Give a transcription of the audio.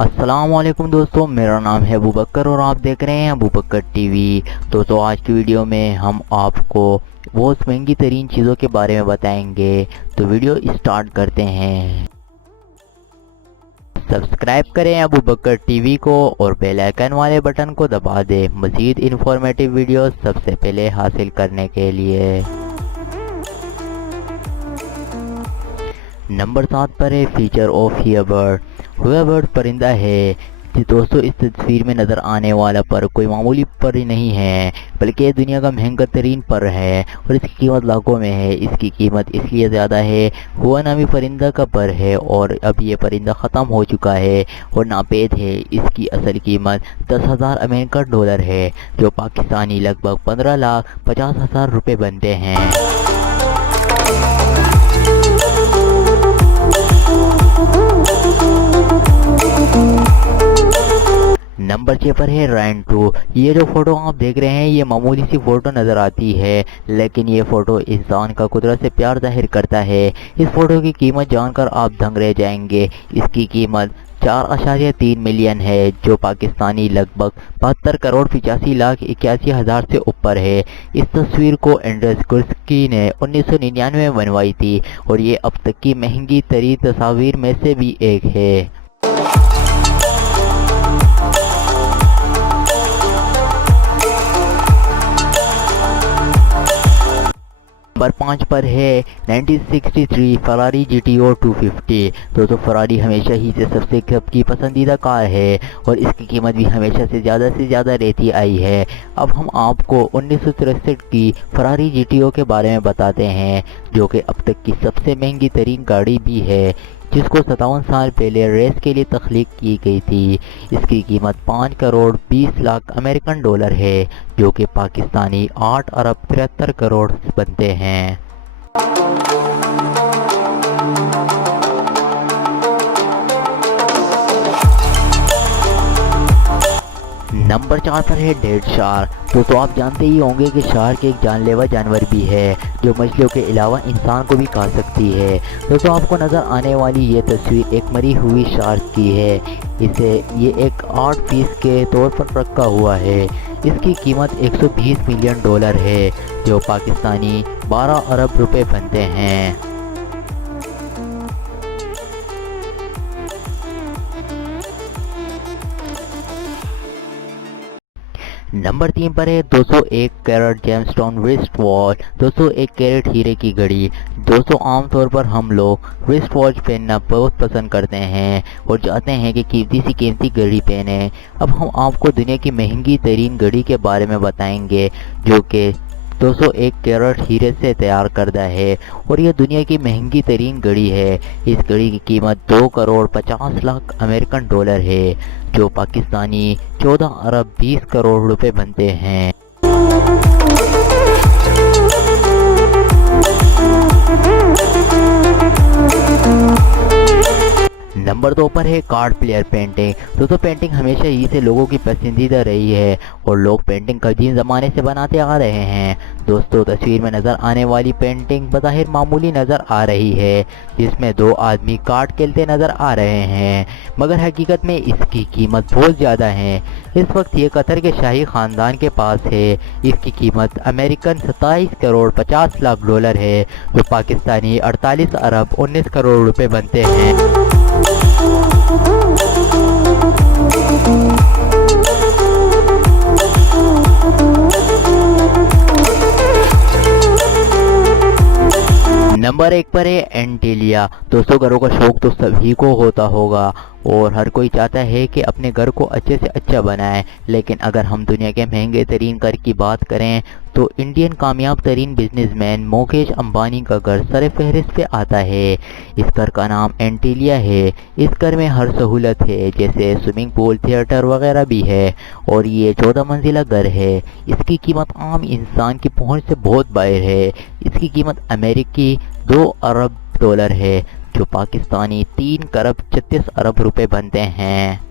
अस्सलाम वालेकुम दोस्तों, मेरा नाम है अबू बकर और आप देख रहे हैं अबू बकर टीवी। दोस्तों आज की वीडियो में हम आपको बहुत महंगी तरीन चीज़ों के बारे में बताएंगे। तो वीडियो स्टार्ट करते हैं। सब्सक्राइब करें अबू बकर टीवी को और बेल आइकन वाले बटन को दबा दें मज़ीद इन्फॉर्मेटिव वीडियो सबसे पहले हासिल करने के लिए। नंबर 7 पर है फीचर ऑफ हियरबर्ड। हियरबर्ड परिंदा है। जी दोस्तों, इस तस्वीर में नज़र आने वाला पर कोई मामूली पर ही नहीं है, बल्कि ये दुनिया का महंगा तरीन पर है और इसकी कीमत लाखों में है। इसकी कीमत इसलिए ज़्यादा है, हुआ नामी परिंदा का पर है और अब ये परिंदा ख़त्म हो चुका है और नापेद है। इसकी असल कीमत 10,000 अमेरिकन डॉलर है, जो पाकिस्तानी लगभग 15,50,000 रुपये बनते हैं। नंबर 6 पर है राइन 2। ये जो फोटो आप देख रहे हैं ये मामूली सी फोटो नज़र आती है, लेकिन ये फोटो इंसान का कुदरत से प्यार जाहिर करता है। इस फोटो की कीमत जानकर आप दंग रह जाएंगे। इसकी कीमत 4.3 मिलियन है, जो पाकिस्तानी लगभग 72 करोड़ 85 लाख 81 हज़ार से ऊपर है। इस तस्वीर को एंड्रेस कुर्स्की ने 1999 में बनवाई थी और ये अब तक की महंगी तरीन तस्वीर में से भी एक है। नंबर 5 पर है 1963 फरारी GTO 250। दोस्तों फरारी हमेशा ही से सबसे सबकी पसंदीदा कार है और इसकी कीमत भी हमेशा से ज़्यादा रहती आई है। अब हम आपको 1963 की फरारी GTO के बारे में बताते हैं, जो कि अब तक की सबसे महंगी तरीन गाड़ी भी है, जिसको 57 साल पहले रेस के लिए तख्लीक की गई थी। इसकी कीमत 5 करोड़ 20 लाख अमेरिकन डॉलर है, जो कि पाकिस्तानी 8 अरब 73 करोड़ बनते हैं। नंबर 4 पर है डेड शार्क। दोस्तों आप जानते ही होंगे कि शार्क एक जानलेवा जानवर भी है, जो मछलियों के अलावा इंसान को भी खा सकती है। दोस्तों आपको नज़र आने वाली ये तस्वीर एक मरी हुई शार्क की है। इसे ये एक आर्ट पीस के तौर पर रखा हुआ है। इसकी कीमत 120 मिलियन डॉलर है, जो पाकिस्तानी 12 अरब रुपए बनते हैं। नंबर 3 पर है 201 carat gemstone wrist watch. 201 carat हीरे की घड़ी। दोस्तों आमतौर पर हम लोग रिस्ट वॉच पहनना बहुत पसंद करते हैं और चाहते हैं कि कीमती सी कीमती घड़ी पहने। अब हम आपको दुनिया की महंगी तरीन घड़ी के बारे में बताएंगे, जो कि 201 कैरेट हीरे से तैयार करदा है और यह दुनिया की महंगी तरीन घड़ी है। इस घड़ी की कीमत 2 करोड़ 50 लाख अमेरिकन डॉलर है, जो पाकिस्तानी 14 अरब 20 करोड़ रुपए बनते हैं। नंबर 2 पर है कार्ड प्लेयर पेंटिंग। दोस्तों पेंटिंग हमेशा ही से लोगों की पसंदीदा रही है और लोग पेंटिंग कदीम ज़माने से बनाते आ रहे हैं। दोस्तों तस्वीर में नज़र आने वाली पेंटिंग बज़ाहिर मामूली नज़र आ रही है, जिसमें 2 आदमी कार्ड खेलते नज़र आ रहे हैं, मगर हकीकत में इसकी कीमत बहुत ज़्यादा है। इस वक्त ये कतर के शाही ख़ानदान के पास है। इसकी कीमत अमेरिकन 27 करोड़ 50 लाख डॉलर है, जो पाकिस्तानी 48 अरब 19 करोड़ रुपए बनते हैं। नंबर 1 पर है एंटीलिया। दोस्तों घरों का शौक तो सभी को होता होगा और हर कोई चाहता है कि अपने घर को अच्छे से अच्छा बनाए, लेकिन अगर हम दुनिया के महंगे तरीन घर की बात करें तो इंडियन कामयाब तरीन बिजनेसमैन मुकेश अंबानी का घर सर फहरिस्त पे आता है। इस घर का नाम एंटीलिया है। इस घर में हर सहूलत है, जैसे स्विमिंग पूल, थिएटर वगैरह भी है और ये 14 मंजिला घर है। इसकी कीमत आम इंसान की पहुंच से बहुत बाहर है। इसकी कीमत अमेरिकी 2 अरब डॉलर है, जो पाकिस्तानी 3 करोड़ 36 अरब रुपए बनते हैं।